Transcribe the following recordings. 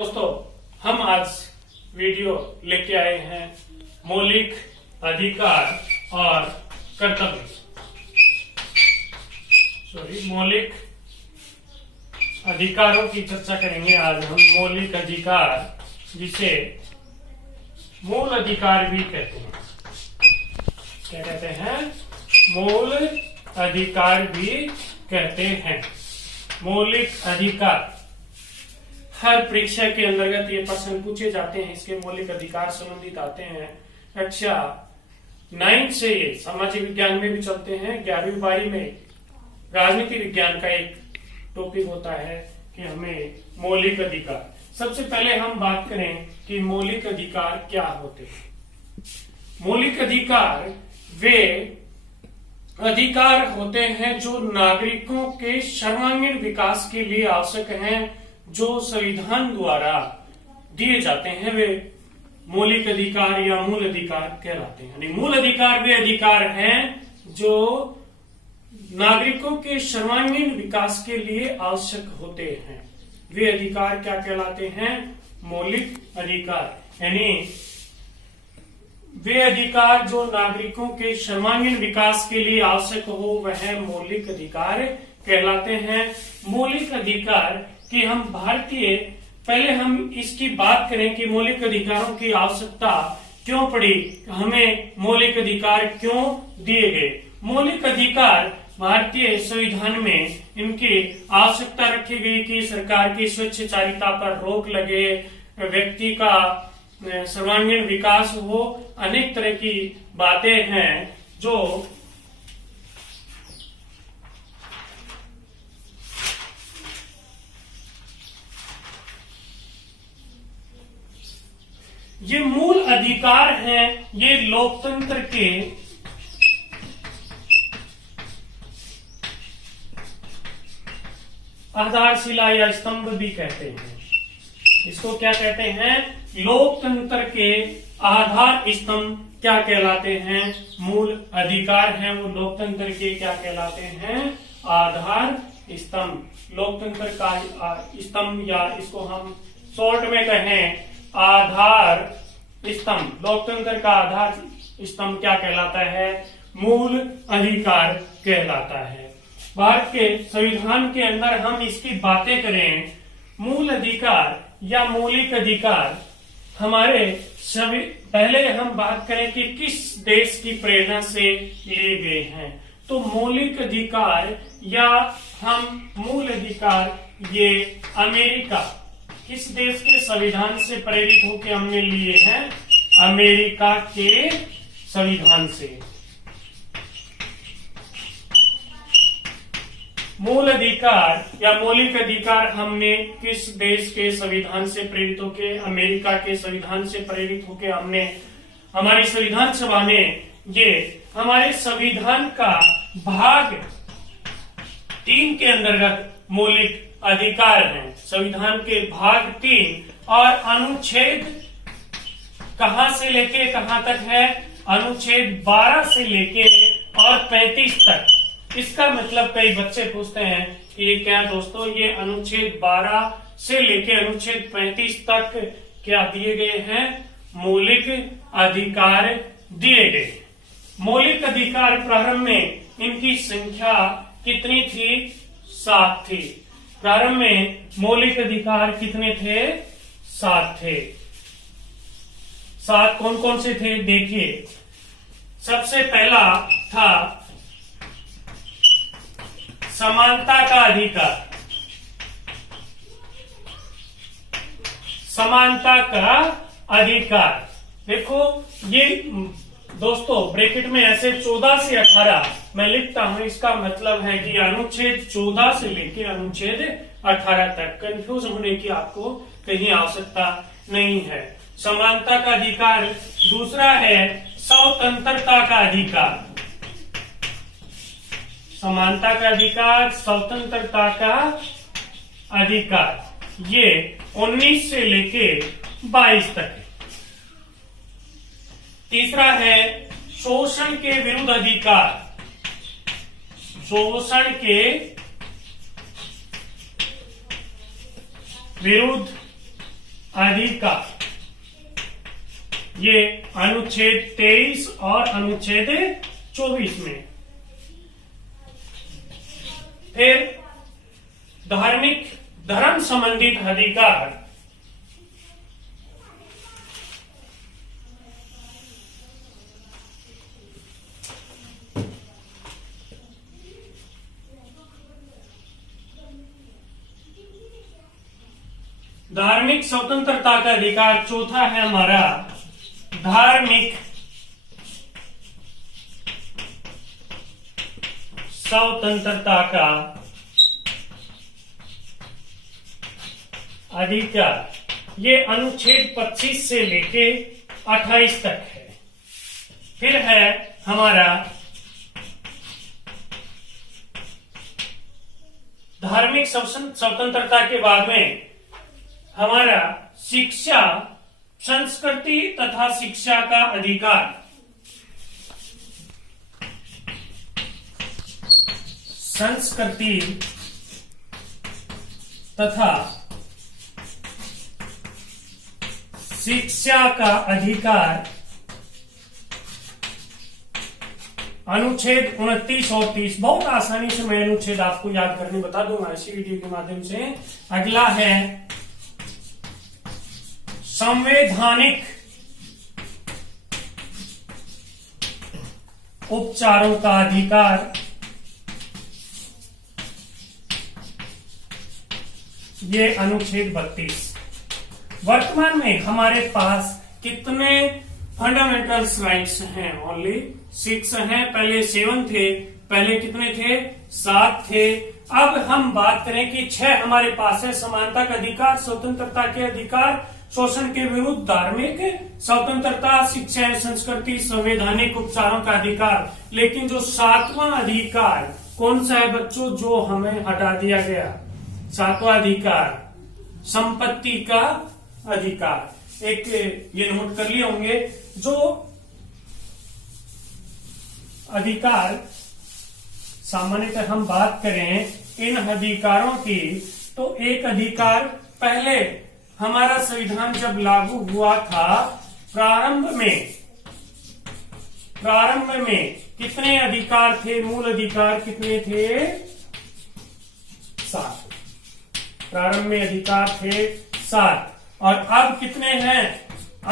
दोस्तों, हम आज वीडियो लेके आए हैं मौलिक अधिकार और कर्तव्य। मौलिक अधिकारों की चर्चा करेंगे। आज हम मौलिक अधिकार, जिसे मूल अधिकार भी कहते हैं। क्या कहते हैं? मूल अधिकार भी कहते हैं। मौलिक अधिकार हर परीक्षा के अंतर्गत ये प्रश्न पूछे जाते हैं। इसके मौलिक अधिकार संबंधित आते हैं। कक्षा 9 से ये सामाजिक विज्ञान में भी चलते हैं। 11वीं 12वीं में राजनीति विज्ञान का एक टॉपिक होता है कि हमें मौलिक अधिकार। सबसे पहले हम बात करें कि मौलिक अधिकार क्या होते हैं। मौलिक अधिकार वे अधिकार होते हैं जो नागरिकों के सर्वांगीण विकास के लिए आवश्यक हैं, जो संविधान द्वारा दिए जाते हैं। वे मौलिक अधिकार या मूल अधिकार कहलाते हैं। यानी मूल अधिकार वे अधिकार हैं जो नागरिकों के सर्वांगीण विकास के लिए आवश्यक होते हैं। वे अधिकार क्या कहलाते हैं? मौलिक अधिकार। यानी वे अधिकार जो नागरिकों के सर्वांगीण विकास के लिए आवश्यक हो, वह मौलिक अधिकार कहलाते हैं। मौलिक अधिकार कि हम भारतीय, पहले हम इसकी बात करें कि मौलिक अधिकारों की आवश्यकता क्यों पड़ी, हमें मौलिक अधिकार क्यों दिए गए। मौलिक अधिकार भारतीय संविधान में इनकी आवश्यकता रखी गई कि सरकार की स्वेच्छाचारिता पर रोक लगे, व्यक्ति का सर्वांगीण विकास हो, अनेक तरह की बातें हैं जो ये मूल अधिकार हैं। ये लोकतंत्र के आधारशिला या स्तंभ भी कहते हैं। इसको क्या कहते हैं? लोकतंत्र के आधार स्तंभ क्या कहलाते हैं? मूल अधिकार हैं। वो लोकतंत्र के क्या कहलाते हैं? आधार स्तंभ। लोकतंत्र का स्तंभ, या इसको हम शॉर्ट में कहें आधार स्तंभ। लोकतंत्र का आधार स्तंभ क्या कहलाता है? मूल अधिकार कहलाता है। भारत के संविधान के अंदर हम इसकी बातें करें, मूल अधिकार या मौलिक अधिकार हमारे सभी, पहले हम बात करें कि किस देश की प्रेरणा से लिए गए हैं। तो मौलिक अधिकार या हम मूल अधिकार ये अमेरिका, किस देश के संविधान से प्रेरित होकर हमने लिए हैं? अमेरिका के संविधान से। मूल अधिकार या मौलिक अधिकार हमने किस देश के संविधान से प्रेरित होकर? अमेरिका के संविधान से प्रेरित होकर हमने, हमारी संविधान सभा ने ये हमारे संविधान का भाग 3 के अंतर्गत मौलिक अधिकार हैं। संविधान के भाग 3 और अनुच्छेद कहां से लेके कहां तक है? अनुच्छेद 12 से लेके और 35 तक। इसका मतलब कई बच्चे पूछते हैं कि ये क्या दोस्तों, ये अनुच्छेद 12 से लेके अनुच्छेद 35 तक क्या दिए गए हैं? मौलिक अधिकार दिए गए। मौलिक अधिकार प्रारंभ में इनकी संख्या कितनी थी? 7 थी। प्रारंभ में मौलिक अधिकार कितने थे? 7 थे। 7 कौन कौन से थे? देखिए, सबसे पहला था समानता का अधिकार। समानता का अधिकार, देखो ये दोस्तों ब्रैकेट में ऐसे 14 से 18 मैं लिखता हूं। इसका मतलब है कि अनुच्छेद 14 से लेकर अनुच्छेद 18 तक। कंफ्यूज होने की आपको कहीं आवश्यकता नहीं है। समानता का अधिकार। दूसरा है स्वतंत्रता का अधिकार। समानता का अधिकार, स्वतंत्रता का अधिकार, ये 19 से लेके 22 तक है। तीसरा है शोषण के विरुद्ध अधिकार। शोषण के विरुद्ध अधिकार, ये अनुच्छेद 23 और अनुच्छेद 24 में। फिर धार्मिक धर्म संबंधित अधिकार, धार्मिक स्वतंत्रता का अधिकार। चौथा है हमारा धार्मिक स्वतंत्रता का अधिकार, ये अनुच्छेद 25 से लेके 28 तक है। फिर है हमारा धार्मिक स्वतंत्रता के बाद में हमारा शिक्षा, संस्कृति तथा शिक्षा का अधिकार। संस्कृति तथा शिक्षा का अधिकार, अनुच्छेद 29 और 30। बहुत आसानी से मैं अनुच्छेद आपको याद करने बता दूंगा इसी वीडियो के माध्यम से। अगला है संवैधानिक उपचारों का अधिकार, ये अनुच्छेद 32। वर्तमान में हमारे पास कितने फंडामेंटल राइट्स हैं? ओनली 6 हैं। पहले 7 थे, पहले कितने थे? 7 थे। अब हम बात करें कि 6 हमारे पास है। समानता का अधिकार, स्वतंत्रता के अधिकार, शोषण के विरुद्ध धार्मिक स्वतंत्रता, शिक्षा, संस्कृति, संवैधानिक उपचारों का अधिकार। लेकिन जो 7वां अधिकार कौन सा है बच्चों, जो हमें हटा दिया गया? 7वां अधिकार संपत्ति का अधिकार। एक ये नोट कर लिए होंगे, जो अधिकार सामान्यतः हम बात करें इन अधिकारों की, तो एक अधिकार पहले हमारा संविधान जब लागू हुआ था, प्रारंभ में कितने अधिकार थे? मूल अधिकार कितने थे? 7। प्रारंभ में अधिकार थे 7। और अब कितने हैं?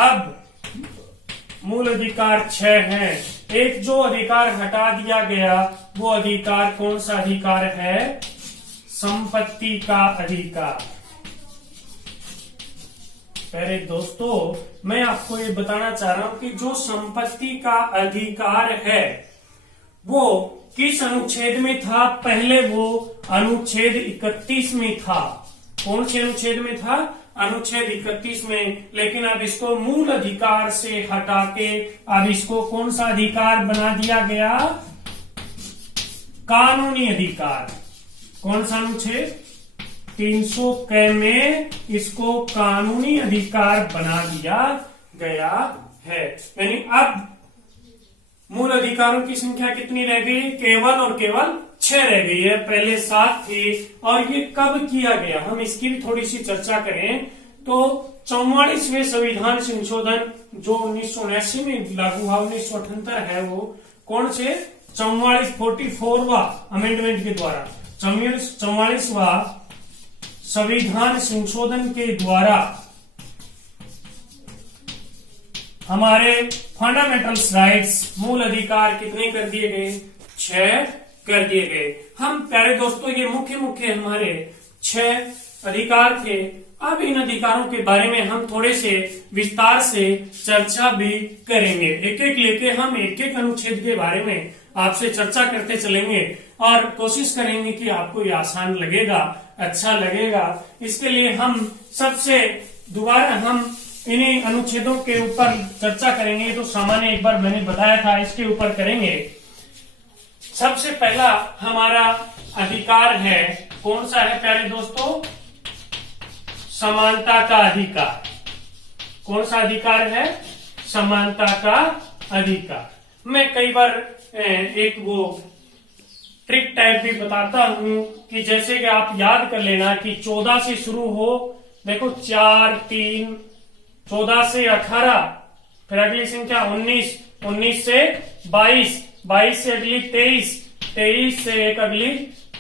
अब मूल अधिकार 6 हैं। एक जो अधिकार हटा दिया गया, वो अधिकार कौन सा अधिकार है? संपत्ति का अधिकार। पहले दोस्तों मैं आपको ये बताना चाह रहा हूं कि जो संपत्ति का अधिकार है वो किस अनुच्छेद में था? पहले वो अनुच्छेद 31 में था। कौन से अनुच्छेद में था? अनुच्छेद 31 में। लेकिन अब इसको मूल अधिकार से हटा के अब इसको कौन सा अधिकार बना दिया गया? कानूनी अधिकार। कौन सा अनुच्छेद? 300 क में इसको कानूनी अधिकार बना दिया गया है। यानी अब मूल अधिकारों की संख्या कितनी रह गई? केवल और केवल 6 रह गई है। पहले 7 थी। और ये कब किया गया, हम इसकी भी थोड़ी सी चर्चा करें तो 44वें संविधान संशोधन जो 1979 में लागू हुआ, 1978 है वो। कौन से? 44वां अमेंडमेंट के द्वारा, 44वां संविधान संशोधन के द्वारा हमारे फंडामेंटल राइट्स, मूल अधिकार कितने कर दिए गए? 6 कर दिए गए। हम प्यारे दोस्तों ये मुख्य हमारे 6 अधिकार थे। अब इन अधिकारों के बारे में हम थोड़े से विस्तार से चर्चा भी करेंगे। एक एक लेके हम एक एक अनुच्छेद के बारे में आपसे चर्चा करते चलेंगे और कोशिश करेंगे कि आपको ये आसान लगेगा, अच्छा लगेगा। इसके लिए हम सबसे दोबारा हम इन्हीं अनुच्छेदों के ऊपर चर्चा करेंगे। तो सामान्य एक बार मैंने बताया था, इसके ऊपर करेंगे। सबसे पहला हमारा अधिकार है, कौन सा है प्यारे दोस्तों? समानता का अधिकार। कौन सा अधिकार है? समानता का अधिकार। मैं कई बार एक वो ट्रिक टाइप भी बताता हूं कि जैसे कि आप याद कर लेना कि 14 से शुरू हो, देखो 4 3 14 से 18, फिर अगली संख्या 19, 19 से 22, 22 से अगली 23, 23 से एक अगली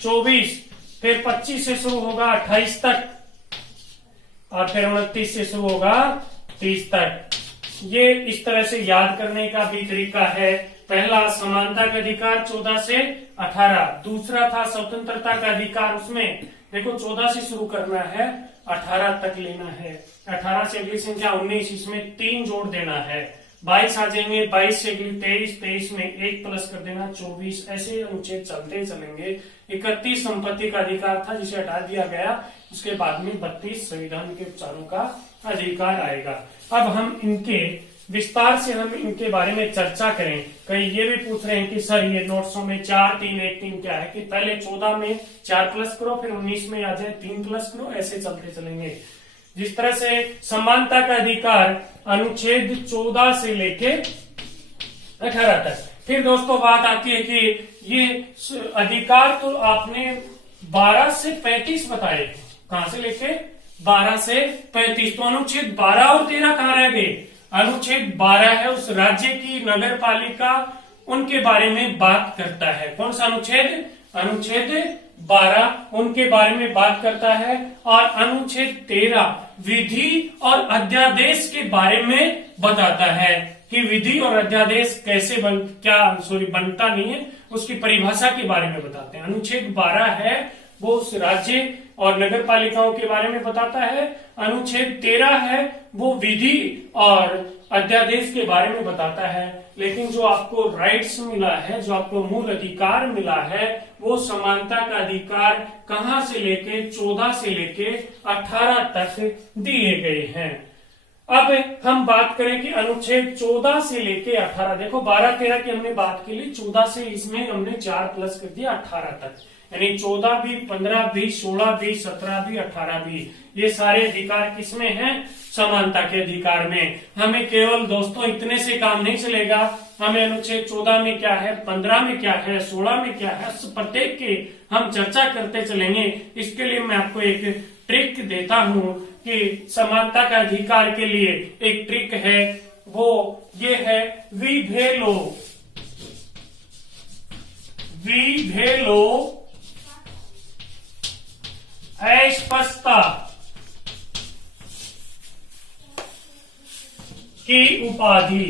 24, फिर 25 से शुरू होगा 28 तक, और फिर 29 से शुरू होगा 30 तक। ये इस तरह से याद करने का भी तरीका है। पहला समानता का अधिकार 14 से 18, दूसरा था स्वतंत्रता का अधिकार, उसमें देखो 14 से शुरू करना है, 18 तक लेना है, 18 से अगली संख्या 19, इसमें 3 जोड़ देना है, 22 आ जाएंगे, 22 से अगली 23, 23 में 1 प्लस कर देना 24, ऐसे अनुच्छेद चलते चलेंगे। 31 संपत्ति का अधिकार था जिसे हटा दिया गया, उसके बाद में 32 संविधान के उपचारों का अधिकार आएगा। अब हम इनके विस्तार से हम इनके बारे में चर्चा करें। कई ये भी पूछ रहे हैं कि सर ये नोट्सों में 4 3 1 3 क्या है, कि पहले 14 में 4 प्लस करो, फिर 19 में आ जाए 3 प्लस करो, ऐसे चलते चलेंगे। जिस तरह से समानता का अधिकार अनुच्छेद 14 से लेके 18 तक। फिर दोस्तों बात आती है कि ये अधिकार तो आपने 12 से 35 बताए, कहां से लेके 12 से 35, तो अनुच्छेद 12 और 13 कहां रह गए? अनुच्छेद 12 है उस राज्य की नगर पालिका, उनके बारे में बात करता है। कौन सा अनुच्छेद? अनुच्छेद 12 उनके बारे में बात करता है। और अनुच्छेद 13 विधि और अध्यादेश के बारे में बताता है कि विधि और अध्यादेश कैसे बनता नहीं है, उसकी परिभाषा के बारे में बताते हैं। अनुच्छेद 12 है वो उस राज्य और नगर पालिकाओं के बारे में बताता है। अनुच्छेद 13 है वो विधि और अध्यादेश के बारे में बताता है। लेकिन जो आपको राइट्स मिला है, जो आपको मूल अधिकार मिला है, वो समानता का अधिकार कहां से लेके 14 से लेके 18 तक दिए गए हैं। अब हम बात करें कि अनुच्छेद 14 से लेके 18, देखो 12 13 की हमने बात की ली, 14 से इसमें हमने 4 प्लस कर दिया 18 तक, यानी 14 भी, 15 भी, 16 भी, 17 भी, 18 भी, ये सारे अधिकार किसमें हैं? समानता के अधिकार में। हमें केवल दोस्तों इतने से काम नहीं चलेगा, हमें अनुच्छेद 14 में क्या है, 15 में क्या है, 16 में क्या है, प्रत्येक की हम चर्चा करते चलेंगे। इसके लिए मैं आपको एक ट्रिक देता हूं कि समानता का अधिकार के लिए एक ट्रिक है, वो ये है विभेलो अस्पष्टता की उपाधि।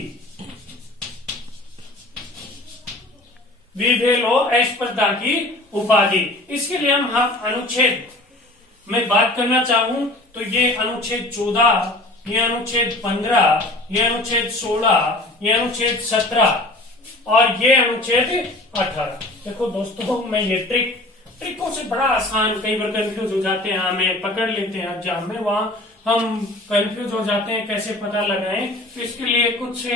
विभेलो अस्पष्टता की उपाधि, इसके लिए हम अनुच्छेद में बात करना चाहूं तो ये अनुच्छेद 14, ये अनुच्छेद 15, ये अनुच्छेद 16, ये अनुच्छेद 17 और ये अनुच्छेद 18। देखो दोस्तों, मैं ये ट्रिकों से बड़ा आसान, कई बार कंफ्यूज हो जाते हैं, हमें पकड़ लेते हैं एग्जाम में, वहां हम कंफ्यूज हो जाते हैं कैसे पता लगाएं। तो इसके लिए कुछ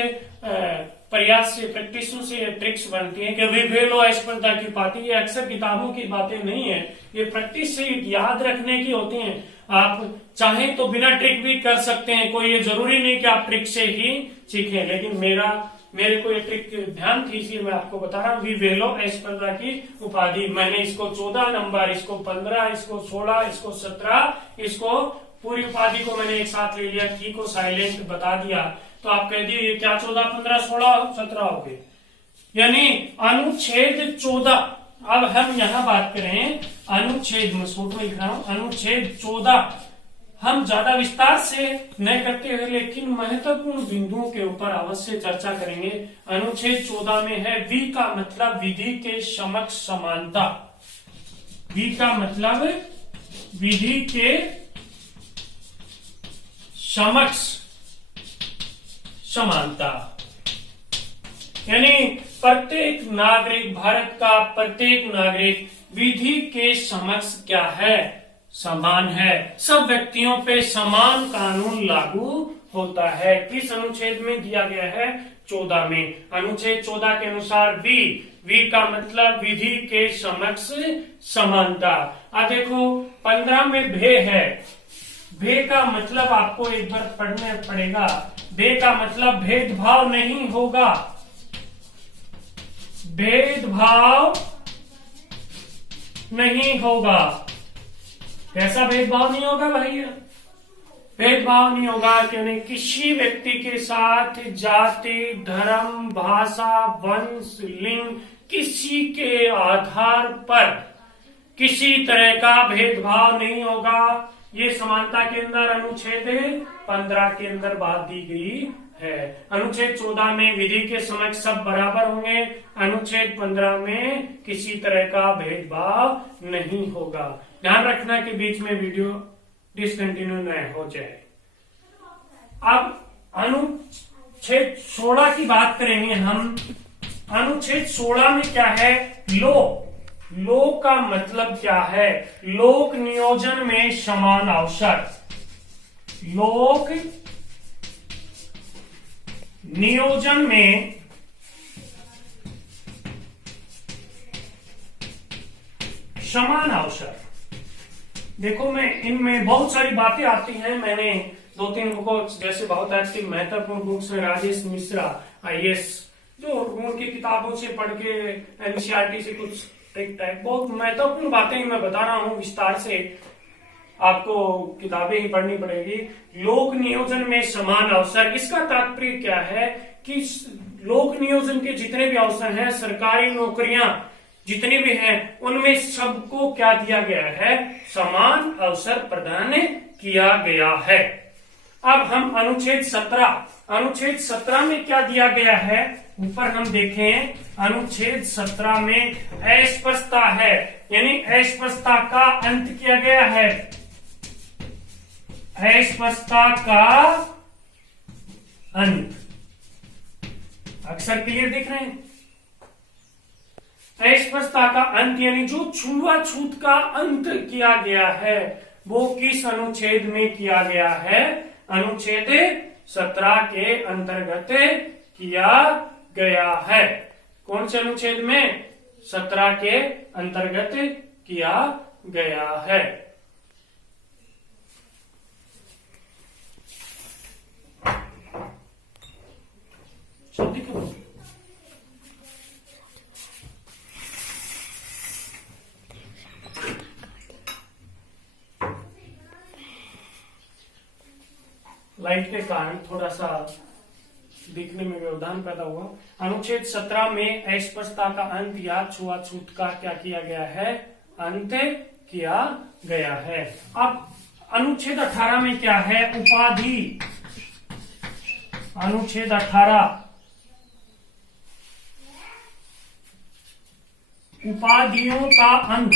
प्रयास से, प्रैक्टिसों से ट्रिक्स बनती हैं कि विभेलो अस्पष्टता की उपाधि। ये अक्सर किताबों की बातें नहीं है, ये प्रैक्टिस से याद रखने की होती हैं। आप चाहें तो बिना ट्रिक भी कर सकते हैं, कोई ये जरूरी नहीं कि आप ट्रिक से ही सीखें, लेकिन मेरे को ये ट्रिक ध्यान थी, इसलिए मैं आपको बता रहा हूँ। विभेलो अस्पष्टता की उपाधि, मैंने इसको 14 नंबर, इसको 15, इसको 16, इसको 17, इसको पूरी उपाधि को मैंने एक साथ ले लिया, की को साइलेंट बता दिया, तो आप कह दिए ये क्या 14 15 16 17 हो गए, यानी अनुच्छेद 14। अब हम यहाँ बात करें अनुच्छेद, में सूट में लिख रहा हूं, अनुच्छेद 14 हम ज्यादा विस्तार से न करते हुए लेकिन महत्वपूर्ण बिंदुओं के ऊपर अवश्य चर्चा करेंगे। अनुच्छेद 14 में है वी का मतलब विधि के समक्ष समानता। वी का मतलब विधि के समक्ष समानता, यानी प्रत्येक नागरिक, भारत का प्रत्येक नागरिक विधि के समक्ष क्या है, समान है। सब व्यक्तियों पे समान कानून लागू होता है। किस अनुच्छेद में दिया गया है? 14 में। अनुच्छेद 14 के अनुसार वी का मतलब विधि के समक्ष समानता। अब देखो 15 में भे है, भे का मतलब आपको एक बार पढ़ना पड़ेगा। भे का मतलब भेदभाव नहीं होगा, भेदभाव नहीं होगा। कैसा भेदभाव नहीं होगा भैया? भेदभाव नहीं होगा, यानी किसी व्यक्ति के साथ जाति, धर्म, भाषा, वंश, लिंग किसी के आधार पर किसी तरह का भेदभाव नहीं होगा। ये समानता के अंदर अनुच्छेद 15 के अंदर बात दी गई है। अनुच्छेद 14 में विधि के समक्ष सब बराबर होंगे, अनुच्छेद 15 में किसी तरह का भेदभाव नहीं होगा। ध्यान रखना कि बीच में वीडियो डिसकंटिन्यू न हो जाए। अब अनुच्छेद 16 की बात करेंगे हम। अनुच्छेद 16 में क्या है? लोक का मतलब क्या है? लोक नियोजन में समान अवसर। लोक नियोजन में समान अवसर। देखो, मैं इनमें बहुत सारी बातें आती हैं। मैंने 2-3 बुकों, जैसे बहुत ऐसी महत्वपूर्ण बुक्स में राजेश मिश्रा IAS, जो उनकी किताबों से पढ़ के NCERT से कुछ ट्रिक टाइप, बहुत महत्वपूर्ण बातें मैं बता रहा हूं विस्तार से। आपको किताबें ही पढ़नी पड़ेगी। लोक नियोजन में समान अवसर, इसका तात्पर्य क्या है कि लोक नियोजन के जितने भी अवसर हैं, सरकारी नौकरियां जितनी भी हैं, उनमें सबको क्या दिया गया है? समान अवसर प्रदान किया गया है। अब हम अनुच्छेद 17 में क्या दिया गया है? ऊपर हम देखें, अनुच्छेद 17 में अस्पृश्यता है, यानी अस्पृश्यता का अंत किया गया है। अस्पृश्यता का अंत, अक्सर क्लियर दिख रहे हैं? अस्पृश्यता का अंत यानी जो छुआछूत का अंत किया गया है, वो किस अनुच्छेद में किया गया है? अनुच्छेद 17 के अंतर्गत किया गया है। कौन से अनुच्छेद में? 17 के अंतर्गत किया गया है। लाइट के कारण थोड़ा सा दिखने में व्यवधान पैदा हुआ। अनुच्छेद 17 में अस्पृश्यता का अंत या छुआछूत का क्या किया गया है? अंत किया गया है। अब अनुच्छेद 18 में क्या है? उपाधि। अनुच्छेद 18 उपाधियों का अंत।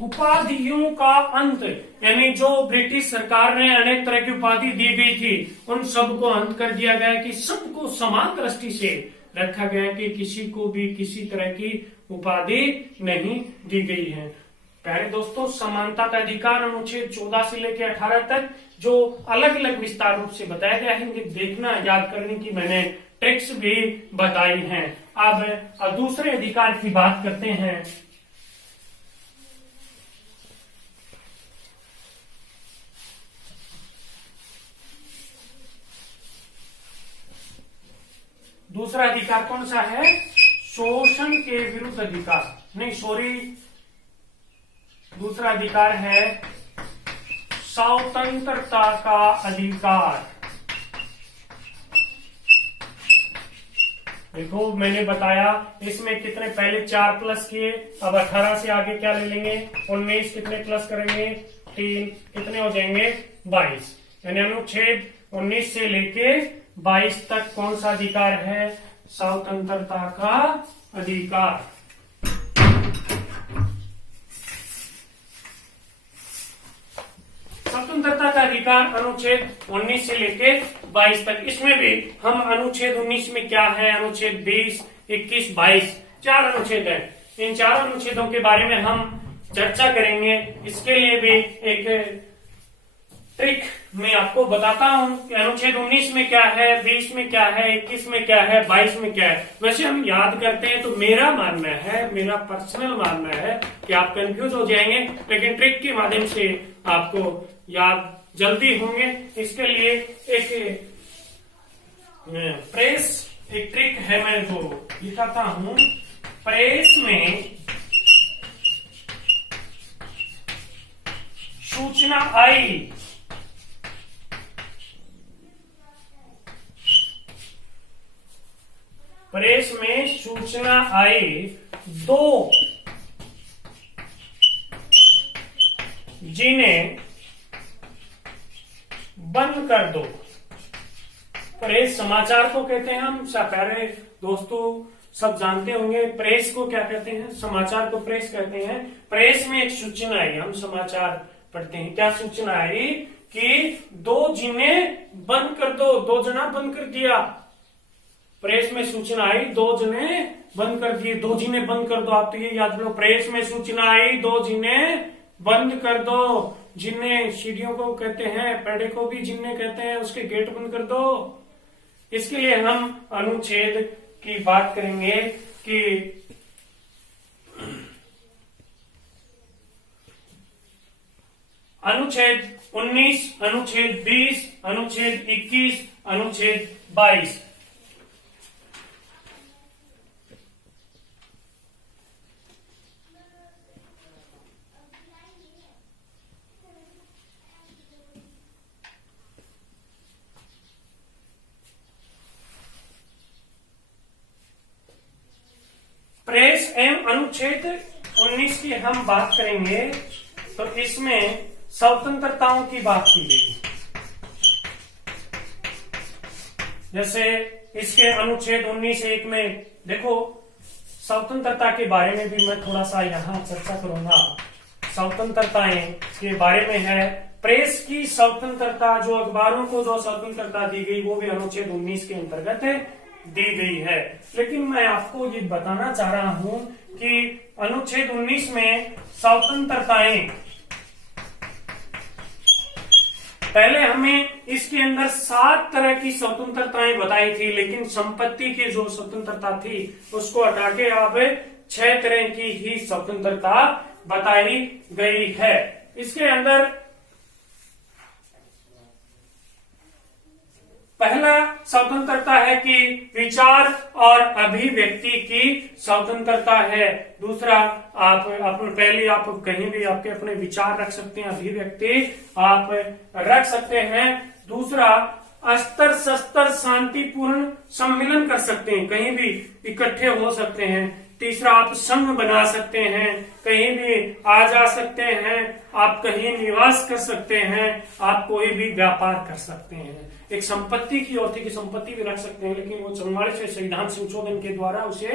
उपाधियों का अंत यानी जो ब्रिटिश सरकार ने अनेक तरह की उपाधि दी गई थी, उन सबको अंत कर दिया गया कि सबको समान दृष्टि से रखा गया कि किसी को भी किसी तरह की उपाधि नहीं दी गई है। प्यारे दोस्तों, समानता का अधिकार अनुच्छेद 14 से लेकर 18 तक जो अलग अलग विस्तार रूप से बताया गया है, देखना, याद करने की मैंने ट्रिक्स भी बताई हैं। अब दूसरे अधिकार की बात करते हैं। दूसरा अधिकार कौन सा है? शोषण के विरुद्ध अधिकार, नहीं सॉरी, दूसरा अधिकार है स्वतंत्रता का अधिकार। देखो, मैंने बताया इसमें कितने पहले 4 प्लस किए, अब 18 से आगे क्या ले लेंगे? 19 कितने प्लस करेंगे? 3, कितने हो जाएंगे? 22। यानी अनुच्छेद 19 से लेके 22 तक कौन सा अधिकार है? स्वतंत्रता का अधिकार। स्वतंत्रता का अधिकार अनुच्छेद 19 से लेके 22 तक। इसमें भी हम अनुच्छेद 19 में क्या है? अनुच्छेद 20, 21, 22 4 अनुच्छेद है। इन 4 अनुच्छेदों के बारे में हम चर्चा करेंगे। इसके लिए भी एक ट्रिक मैं आपको बताता हूं कि अनुच्छेद 19 में क्या है, 20 में क्या है, 21 में क्या है, 22 में क्या है। वैसे हम याद करते हैं तो मेरा मानना है, मेरा पर्सनल मानना है कि आप कंफ्यूज हो जाएंगे, लेकिन ट्रिक के माध्यम से आपको याद जल्दी होंगे। इसके लिए एक ट्रिक है, मैं जो दिखाता हूं। प्रेस में सूचना आई, प्रेस में सूचना आई, दो जिन्हें बंद कर दो। प्रेस समाचार को कहते हैं, हम प्यारे दोस्तों सब जानते होंगे प्रेस को क्या कहते हैं, समाचार को प्रेस कहते हैं। प्रेस में एक सूचना आई, हम समाचार पढ़ते हैं, क्या सूचना आई कि दो जिन्हें बंद कर दो, दो जना बंद कर दिया। प्रेस में सूचना आई, दो जने बंद कर दिए, दो जिन्हें बंद कर दो। आप तो ये याद लो, प्रेस में सूचना आई, दो जिन्हें बंद कर दो। जिन्हें सीढ़ियों को कहते हैं, पेड़े को भी जिन्हें कहते हैं, उसके गेट बंद कर दो। इसके लिए हम अनुच्छेद की बात करेंगे कि अनुच्छेद 19, अनुच्छेद 20, अनुच्छेद 21, अनुच्छेद 22। प्रेस एवं अनुच्छेद 19 की हम बात करेंगे तो इसमें स्वतंत्रताओं की बात की गई। जैसे इसके अनुच्छेद 19(1) में देखो, स्वतंत्रता के बारे में भी मैं थोड़ा सा यहाँ चर्चा करूंगा। स्वतंत्रताएं के बारे में है, प्रेस की स्वतंत्रता, जो अखबारों को जो स्वतंत्रता दी गई वो भी अनुच्छेद 19 के अंतर्गत दी गई है। लेकिन मैं आपको ये बताना चाह रहा हूं कि अनुच्छेद 19 में स्वतंत्रताएं, पहले हमें इसके अंदर 7 तरह की स्वतंत्रताएं बताई थी, लेकिन संपत्ति की जो स्वतंत्रता थी उसको हटा के अब 6 तरह की ही स्वतंत्रता बताई गई है। इसके अंदर पहला स्वतंत्रता है कि विचार और अभिव्यक्ति की स्वतंत्रता है। दूसरा, आप पहले आप कहीं भी आपके अपने विचार रख सकते हैं, अभिव्यक्ति आप रख सकते हैं। दूसरा, अस्तर शस्त्र शांतिपूर्ण सम्मेलन कर सकते हैं, कहीं भी इकट्ठे हो सकते हैं। तीसरा, आप संघ बना सकते हैं, कहीं भी आ जा सकते हैं, आप कहीं निवास कर सकते हैं, आप कोई भी व्यापार कर सकते हैं। एक संपत्ति की ओर थी कि संपत्ति भी रख सकते हैं, लेकिन वो 44वें संविधान संशोधन के द्वारा उसे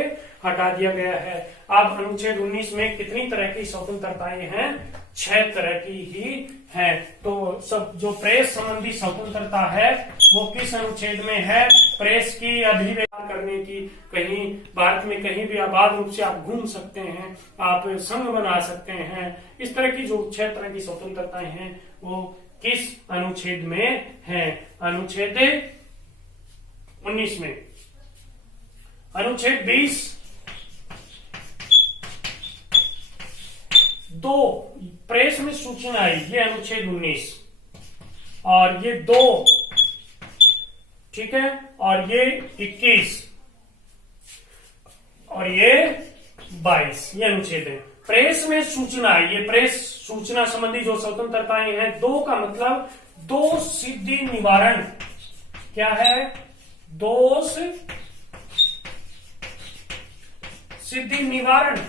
हटा दिया गया है। अब अनुच्छेद 19 में कितनी तरह की स्वतंत्रताएं हैं? 6 तरह की ही है। तो सब जो प्रेस संबंधी स्वतंत्रता है वो किस अनुच्छेद में है? प्रेस की अभिव्यक्ति करने की, कहीं भारत में कहीं भी आबाद रूप से आप घूम सकते हैं, आप संघ बना सकते हैं। इस तरह की जो 6 तरह की स्वतंत्रताएं हैं वो किस अनुच्छेद में है? अनुच्छेद 19 में। अनुच्छेद 20, 2 प्रेस में सूचना आई, ये अनुच्छेद 19, और ये 2, ठीक है, और ये 21 और ये 22, ये अनुच्छेद है। प्रेस में सूचना, ये प्रेस सूचना संबंधी जो स्वतंत्रताएं हैं, 2 का मतलब दोष सिद्धि निवारण। क्या है? दोष सिद्धि निवारण।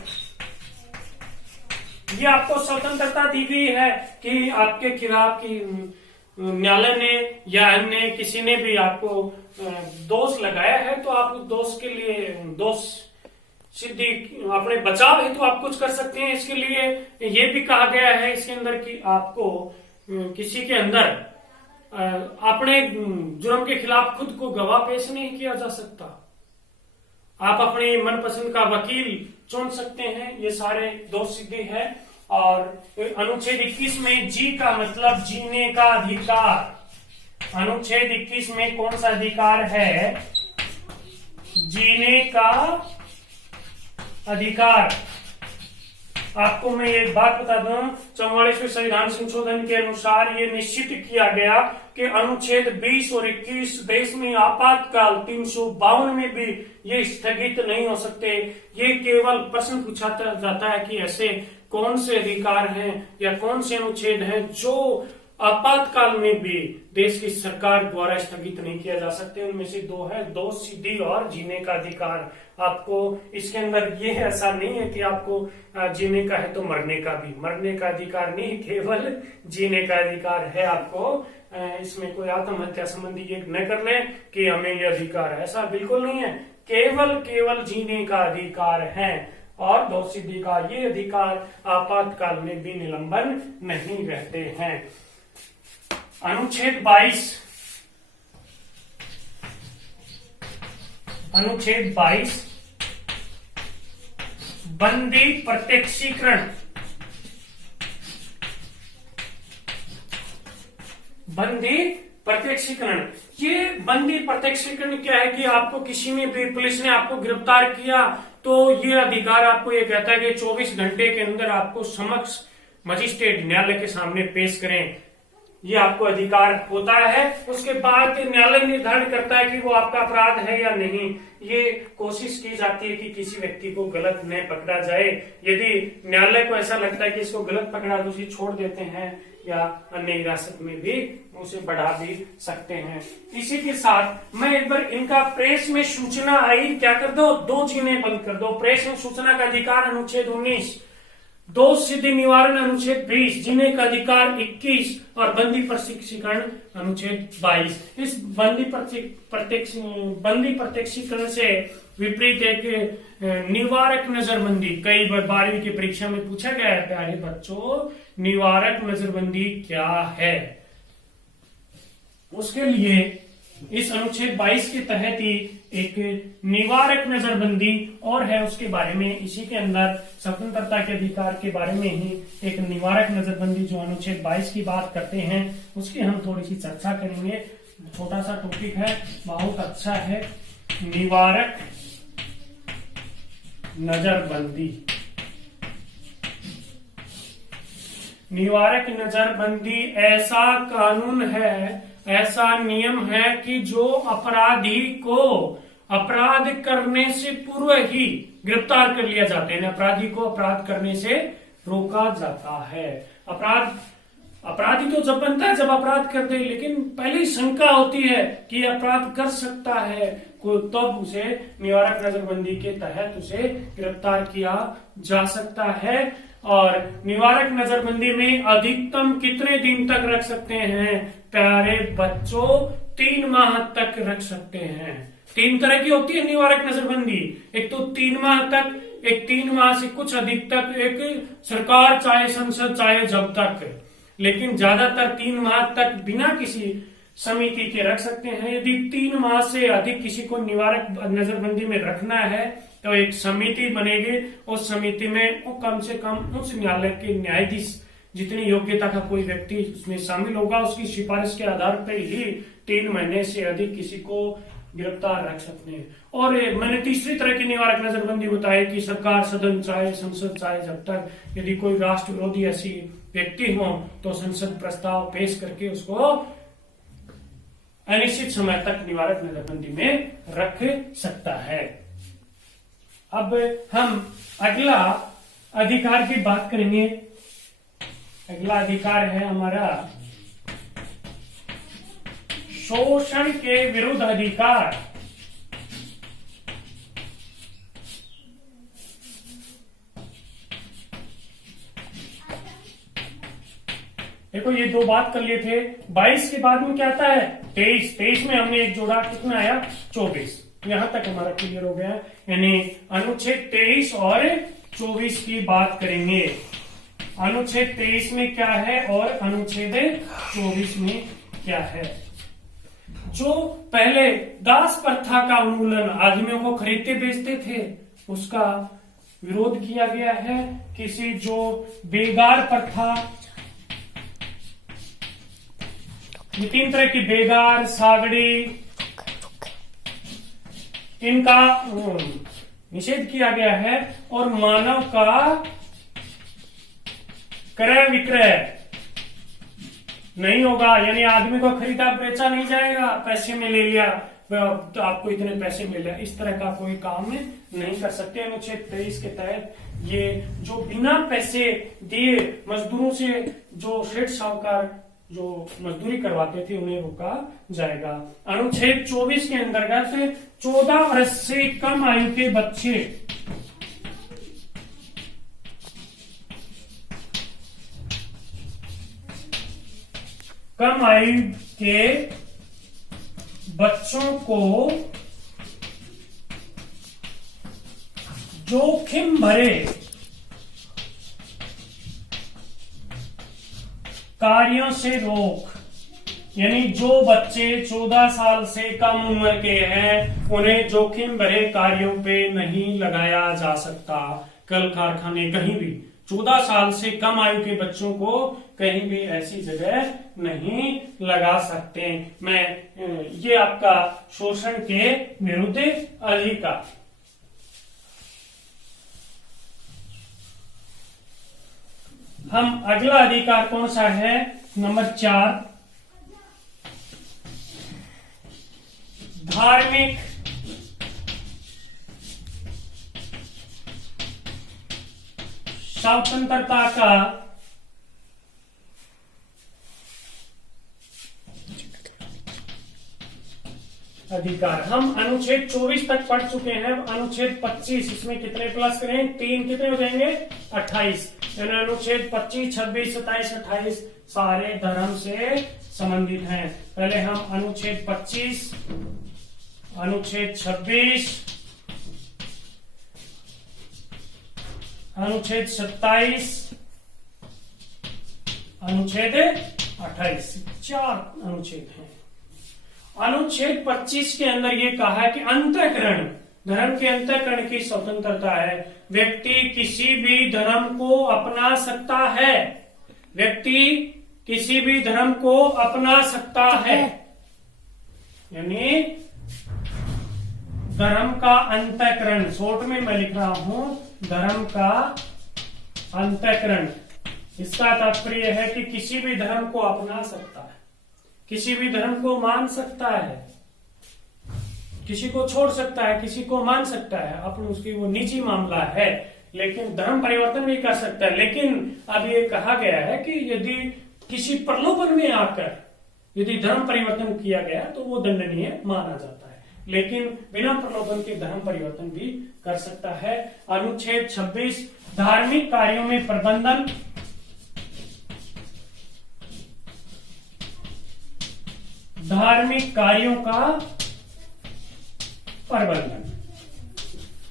ये आपको स्वतंत्रता दी गई है कि आपके खिलाफ की न्यायालय ने या अन्य किसी ने भी आपको दोष लगाया है तो आप उस दोष के लिए, दोष सिद्धि अपने बचाव हेतु आप कुछ कर सकते हैं। इसके लिए ये भी कहा गया है इसके अंदर कि आपको किसी के अंदर अपने जुर्म के खिलाफ खुद को गवाह पेश नहीं किया जा सकता। आप अपने मनपसंद का वकील चुन सकते हैं। ये सारे दोष सिद्धि है। और अनुच्छेद 21 में जी का मतलब जीने का अधिकार। अनुच्छेद 21 में कौन सा अधिकार है? जीने का अधिकार। आपको मैं एक बात बता दूं, 44वें संविधान संशोधन के अनुसार ये निश्चित किया गया कि अनुच्छेद 20 और 21 देश में आपातकाल 352 में भी ये स्थगित नहीं हो सकते। ये केवल प्रश्न पूछा जाता है कि ऐसे कौन से अधिकार हैं या कौन से अनुच्छेद हैं जो आपातकाल में भी देश की सरकार द्वारा स्थगित नहीं किया जा सकते। उनमें से दो है, दो सीधी और जीने का अधिकार। आपको इसके अंदर ये ऐसा नहीं है कि आपको जीने का है तो मरने का भी, मरने का अधिकार नहीं, केवल जीने का अधिकार है आपको। इसमें कोई आत्महत्या संबंधी ये न कर ले कि हमें ये अधिकार है, ऐसा बिल्कुल नहीं है। केवल जीने का अधिकार है और दो सीधी का ये अधिकार आपातकाल में भी निलंबन नहीं रहते हैं। अनुच्छेद 22, अनुच्छेद 22 बंदी प्रत्यक्षीकरण। बंदी प्रत्यक्षीकरण, ये बंदी प्रत्यक्षीकरण क्या है कि आपको किसी में भी पुलिस ने आपको गिरफ्तार किया तो ये अधिकार आपको ये कहता है कि 24 घंटे के अंदर आपको समक्ष मजिस्ट्रेट न्यायालय के सामने पेश करें, ये आपको अधिकार होता है। उसके बाद न्यायालय निर्धारण करता है कि वो आपका अपराध है या नहीं। ये कोशिश की जाती है कि किसी व्यक्ति को गलत न पकड़ा जाए। यदि न्यायालय को ऐसा लगता है कि इसको गलत पकड़ा तो उसे छोड़ देते हैं या अन्य हिरासत में भी उसे बढ़ा भी सकते हैं। इसी के साथ मैं एक बार इनका प्रेस में सूचना आई क्या कर दो, 2 चीजें बंद कर दो। प्रेस में सूचना का अधिकार अनुच्छेद 19, दो सीधी निवारण अनुच्छेद 20, जीने का अधिकार 21 और बंदी प्रत्यक्षीकरण अनुच्छेद 22। इस बंदी प्रत्यक्षीकरण से विपरीत एक निवारक नजरबंदी, कई बार 12वीं की परीक्षा में पूछा गया है प्यारे बच्चों, निवारक नजरबंदी क्या है। उसके लिए इस अनुच्छेद 22 के तहत ही एक निवारक नजरबंदी और है, उसके बारे में इसी के अंदर स्वतंत्रता के अधिकार के बारे में ही एक निवारक नजरबंदी जो अनुच्छेद 22 की बात करते हैं उसकी हम थोड़ी सी चर्चा करेंगे। छोटा सा टॉपिक है, बहुत अच्छा है। निवारक नजरबंदी, निवारक नजरबंदी ऐसा कानून है, ऐसा नियम है कि जो अपराधी को अपराध करने से पूर्व ही गिरफ्तार कर लिया जाता है, अपराधी को अपराध करने से रोका जाता है। अपराधी तो जब बनता है जब अपराध करते हैं, लेकिन पहले ही शंका होती है कि अपराध कर सकता है, तब उसे निवारक नजरबंदी के तहत उसे गिरफ्तार किया जा सकता है। और निवारक नजरबंदी में अधिकतम कितने दिन तक रख सकते हैं प्यारे बच्चों? 3 माह तक रख सकते हैं। 3 तरह की होती है निवारक नजरबंदी, एक तो 3 माह तक, एक 3 माह से कुछ अधिक तक, एक सरकार चाहे संसद चाहे जब तक, लेकिन ज्यादातर 3 माह तक बिना किसी समिति के रख सकते हैं। यदि 3 माह से अधिक किसी को निवारक नजरबंदी में रखना है तो एक समिति बनेगी, उस समिति में वो कम से कम उच्च न्यायालय के न्यायाधीश जितनी योग्यता का कोई व्यक्ति उसमें शामिल होगा, उसकी सिफारिश के आधार पर ही 3 महीने से अधिक किसी को गिरफ्तार रख सकते हैं। और मैंने तीसरी तरह की निवारक नजरबंदी बताई कि सरकार, सदन चाहे संसद चाहे जब तक, यदि कोई राष्ट्र विरोधी ऐसी व्यक्ति हो तो संसद प्रस्ताव पेश करके उसको अनिश्चित समय तक निवारक नजरबंदी में रख सकता है। अब हम अगला अधिकार की बात करेंगे। अगला अधिकार है हमारा शोषण के विरुद्ध अधिकार। देखो ये 2 बात कर लिए थे। 22 के बाद में क्या आता है? 23 में हमने एक जोड़ा, कितना आया? 24। यहां तक हमारा क्लियर हो गया। यानी अनुच्छेद 23 और 24 की बात करेंगे। अनुच्छेद 23 में क्या है और अनुच्छेद 24 में क्या है? जो पहले दास प्रथा का उन्मूलन, आदमियों को खरीदते बेचते थे, उसका विरोध किया गया है। किसी जो बेगार प्रथा, ये 3 तरह की बेगार, सागड़ी, इनका निषेध किया गया है। और मानव का क्रय विक्रय नहीं होगा, यानी आदमी को खरीदा बेचा नहीं जाएगा, पैसे में ले लिया तो आपको इतने पैसे मिले, इस तरह का कोई काम नहीं कर सकते। अनुच्छेद 23 के तहत ये जो बिना पैसे दिए मजदूरों से जो सेठ साहूकार जो मजदूरी करवाते थे उन्हें रोका जाएगा। अनुच्छेद 24 के अंतर्गत 14 वर्ष से कम आयु के बच्चे कम आयु के बच्चों को जोखिम भरे कार्यों से रोक, यानी जो बच्चे 14 साल से कम उम्र के हैं उन्हें जोखिम भरे कार्यों पे नहीं लगाया जा सकता। कल कारखाने कहीं भी 14 साल से कम आयु के बच्चों को कहीं भी ऐसी जगह नहीं लगा सकते। ये आपका शोषण के विरुद्ध अधिकार। हम अगला अधिकार कौन सा है, नंबर 4, धार्मिक स्वतंत्रता का अधिकार। हम अनुच्छेद 24 तक पढ़ चुके हैं। अनुच्छेद 25 इसमें कितने प्लस करें, 3 कितने हो जाएंगे, 28। अनुच्छेद 25, 26, 27, 28 सारे धर्म से संबंधित हैं। पहले हम अनुच्छेद 25, अनुच्छेद 26, अनुच्छेद 27, अनुच्छेद 28, 4 अनुच्छेद हैं। अनुच्छेद 25 के अंदर ये कहा है कि अंतःकरण, धर्म के अंतःकरण की स्वतंत्रता है। व्यक्ति किसी भी धर्म को अपना सकता है, व्यक्ति किसी भी धर्म को अपना सकता है, यानी धर्म का अंतःकरण, शॉर्ट में मैं लिख रहा हूं धर्म का अंतःकरण। इसका तात्पर्य है कि किसी भी धर्म को अपना सकता है, किसी भी धर्म को मान सकता है, किसी को छोड़ सकता है, किसी को मान सकता है, अपन उसकी वो निजी मामला है, लेकिन धर्म परिवर्तन भी कर सकता है। लेकिन अब ये कहा गया है कि यदि किसी प्रलोभन में आकर यदि धर्म परिवर्तन किया गया तो वो दंडनीय माना जाता है, लेकिन बिना प्रलोभन के धर्म परिवर्तन भी कर सकता है। अनुच्छेद 26, धार्मिक कार्यों में प्रबंधन, धार्मिक कार्यों का प्रबंधन,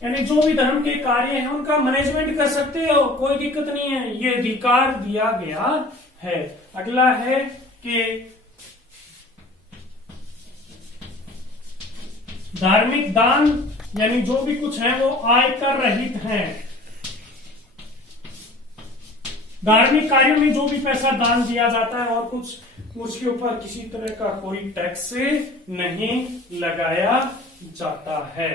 यानी जो भी धर्म के कार्य हैं उनका मैनेजमेंट कर सकते हो, कोई दिक्कत नहीं है, ये अधिकार दिया गया है। अगला है कि धार्मिक दान, यानी जो भी कुछ है वो आयकर रहित है। धार्मिक कार्यों में जो भी पैसा दान दिया जाता है और कुछ उसके ऊपर किसी तरह का कोई टैक्स नहीं लगाया जाता है।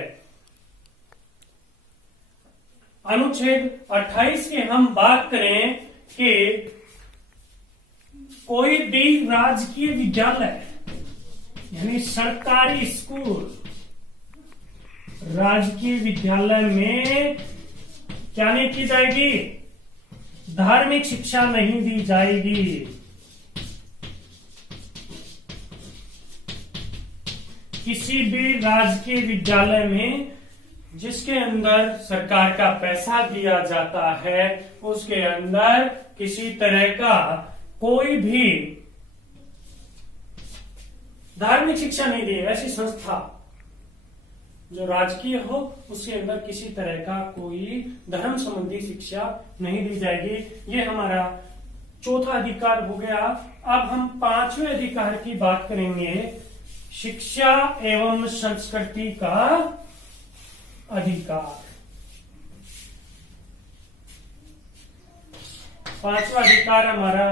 अनुच्छेद 28 की हम बात करें कि कोई भी राजकीय विद्यालय यानी सरकारी स्कूल, राजकीय विद्यालय में क्या नहीं की जाएगी, धार्मिक शिक्षा नहीं दी जाएगी। किसी भी राजकीय विद्यालय में जिसके अंदर सरकार का पैसा दिया जाता है उसके अंदर किसी तरह का कोई भी धार्मिक शिक्षा नहीं दी। ऐसी संस्था जो राजकीय हो उसके अंदर किसी तरह का कोई धर्म संबंधी शिक्षा नहीं दी जाएगी। ये हमारा चौथा अधिकार हो गया। अब हम 5वें अधिकार की बात करेंगे, शिक्षा एवं संस्कृति का अधिकार। 5वां अधिकार हमारा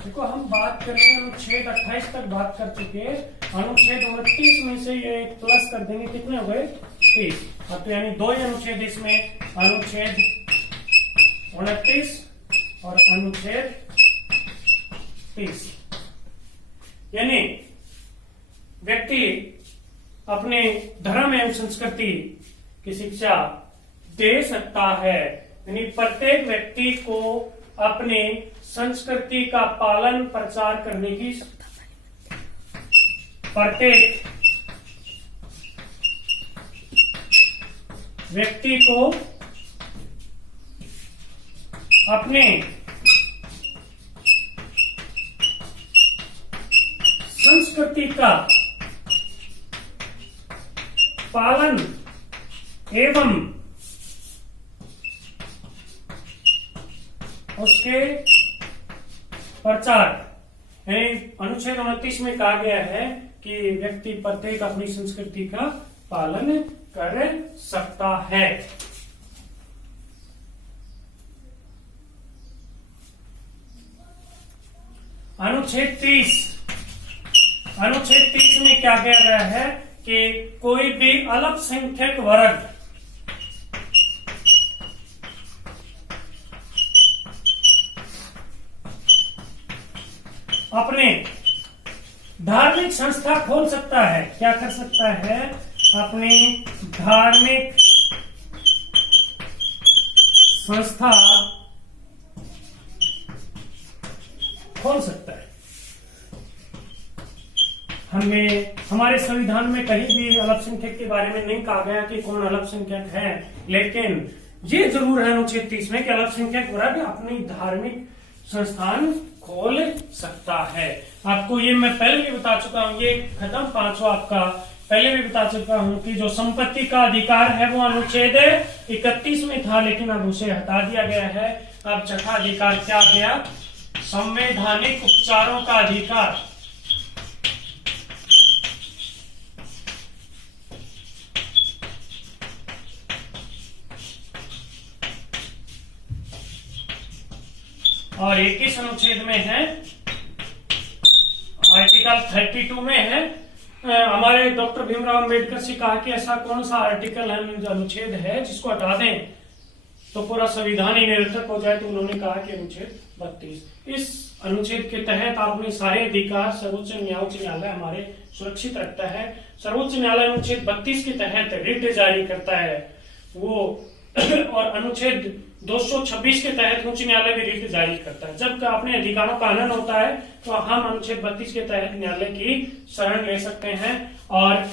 देखो, हम बात करें अनुच्छेद 28 तक बात कर चुके। अनुच्छेद 29 में से ये एक प्लस कर देंगे, कितने हो गए 30। अब तो यानी 2 ही अनुच्छेद इसमें, अनुच्छेद 29 और अनुच्छेद 30। यानी व्यक्ति अपने धर्म एवं संस्कृति की शिक्षा दे सकता है। यानी प्रत्येक व्यक्ति को अपने संस्कृति का पालन प्रचार करने की, प्रत्येक व्यक्ति को अपने संस्कृति का पालन एवं उसके प्रचार, अनुच्छेद 29 में कहा गया है कि व्यक्ति प्रत्येक अपनी संस्कृति का पालन कर सकता है। अनुच्छेद 30 में क्या कहा गया है कि कोई भी अल्पसंख्यक वर्ग अपने धार्मिक संस्था खोल सकता है। क्या कर सकता है? अपनी धार्मिक संस्था खोल सकता है। हमारे संविधान में कहीं भी अल्पसंख्यक के बारे में नहीं कहा गया कि कौन अल्पसंख्यक है, लेकिन ये जरूर है अनुच्छेद 30 में कि अल्पसंख्यक वर्ग अपनी धार्मिक संस्थान खोल सकता है। आपको ये मैं पहले भी बता चुका हूँ, ये खत्म 5वां आपका पहले भी बता चुका हूँ कि जो संपत्ति का अधिकार है वो अनुच्छेद 31 में था, लेकिन अब उसे हटा दिया गया है। अब छठा अधिकार क्या गया? संवैधानिक उपचारों का अधिकार। और 21 अनुच्छेद में है, आर्टिकल 32 में है। हमारे डॉक्टर भीमराव अंबेडकर से कहा कि ऐसा कौन सा आर्टिकल है, अनुच्छेद है जिसको हटा दें तो पूरा संविधान ही निरर्थक हो जाए, तो उन्होंने कहा कि अनुच्छेद 32। इस अनुच्छेद के तहत अपने सारे अधिकार सर्वोच्च न्यायालय हमारे सुरक्षित रखता है। सर्वोच्च न्यायालय अनुच्छेद 32 के तहत रिट जारी करता है वो, और अनुच्छेद 226 के तहत उच्च न्यायालय भी रिट जारी करता है। जब अपने अधिकारों का हनन होता है तो हम अनुच्छेद 32 के तहत न्यायालय की शरण ले सकते हैं। और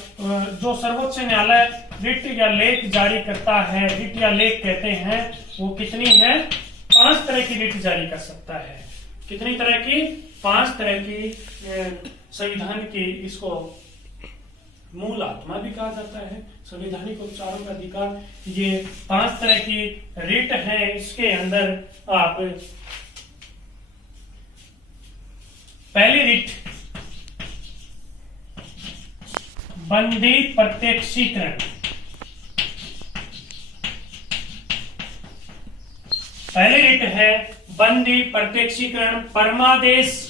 जो सर्वोच्च न्यायालय रिट या लेख जारी करता है, रिट या लेख कहते हैं, वो कितनी है? 5 तरह की रिट जारी कर सकता है। कितनी तरह की? 5 तरह की। संविधान की इसको मूल आत्मा भी कहा जाता है, संवैधानिक उपचारों का अधिकार। ये 5 तरह की रिट है। इसके अंदर आप पहली रिट बंदी प्रत्यक्षीकरण, पहली रिट है बंदी प्रत्यक्षीकरण। परमादेश,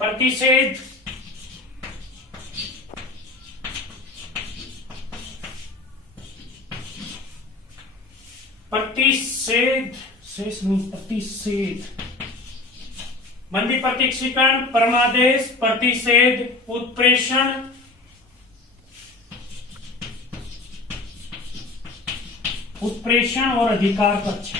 प्रतिषेध, बंदी प्रत्यक्षीकरण, परमादेश, प्रतिषेध, उत्प्रेषण, और अधिकार पक्ष।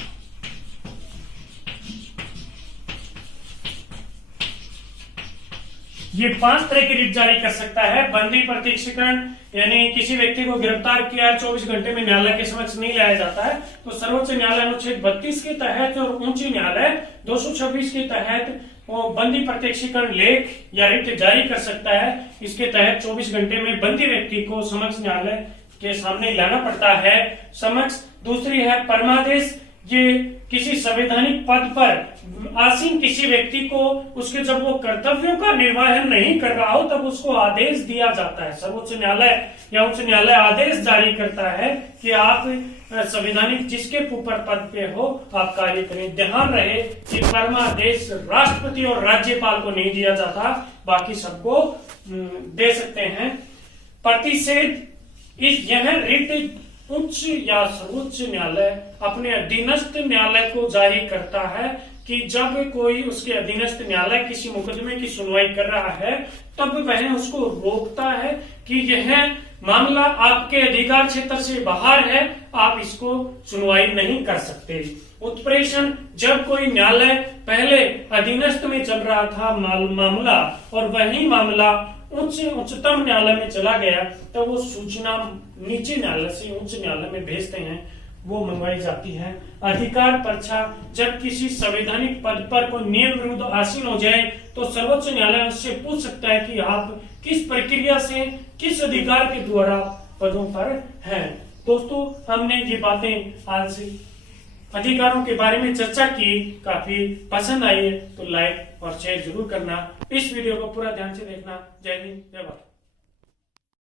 ये 5 तरह की रिट जारी कर सकता है। बंदी प्रत्यक्षीकरण यानी किसी व्यक्ति को गिरफ्तार किया 24 घंटे में न्यायालय के समक्ष नहीं लाया जाता है, तो सर्वोच्च न्यायालय अनुच्छेद 32 के तहत और उच्च न्यायालय 226 के तहत वो बंदी प्रत्यक्षीकरण लेख या रिट जारी कर सकता है। इसके तहत 24 घंटे में बंदी व्यक्ति को समक्ष न्यायालय के सामने लाना पड़ता है समक्ष। दूसरी है परमादेश, ये किसी संवैधानिक पद पर आसीन किसी व्यक्ति को उसके जब वो कर्तव्यों का निर्वहन नहीं कर रहा हो तब उसको आदेश दिया जाता है। सर्वोच्च न्यायालय या उच्च न्यायालय आदेश जारी करता है कि आप संवैधानिक जिसके ऊपर पद पे हो आप कार्य करें। ध्यान रहे कि परमादेश राष्ट्रपति और राज्यपाल को नहीं दिया जाता, बाकी सबको दे सकते हैं। प्रतिषेध यह रिट उच्च या सर्वोच्च न्यायालय अपने अधीनस्थ न्यायालय को जारी करता है कि जब कोई उसके अधीनस्थ न्यायालय किसी मुकदमे की सुनवाई कर रहा है तब वह उसको रोकता है कि यह मामला आपके अधिकार क्षेत्र से बाहर है, आप इसको सुनवाई नहीं कर सकते। उत्प्रेषण, जब कोई न्यायालय पहले अधीनस्थ में चल रहा था मामला और वही मामला उच्चतम न्यायालय में चला गया तो वो सूचना नीचे न्यायालय से उच्च न्यायालय में भेजते हैं, वो मंगवाई जाती है। अधिकार परीक्षा, जब किसी संवैधानिक पद पर कोई नियम विरुद्ध आसीन हो जाए तो सर्वोच्च न्यायालय उससे पूछ सकता है कि आप किस प्रक्रिया से, किस अधिकार के द्वारा पदों पर हैं। दोस्तों, हमने ये बातें आज अधिकारों के बारे में चर्चा की, काफी पसंद आई है तो लाइक और शेयर जरूर करना। इस वीडियो को पूरा ध्यान से देखना। जय हिंद, जय भारत।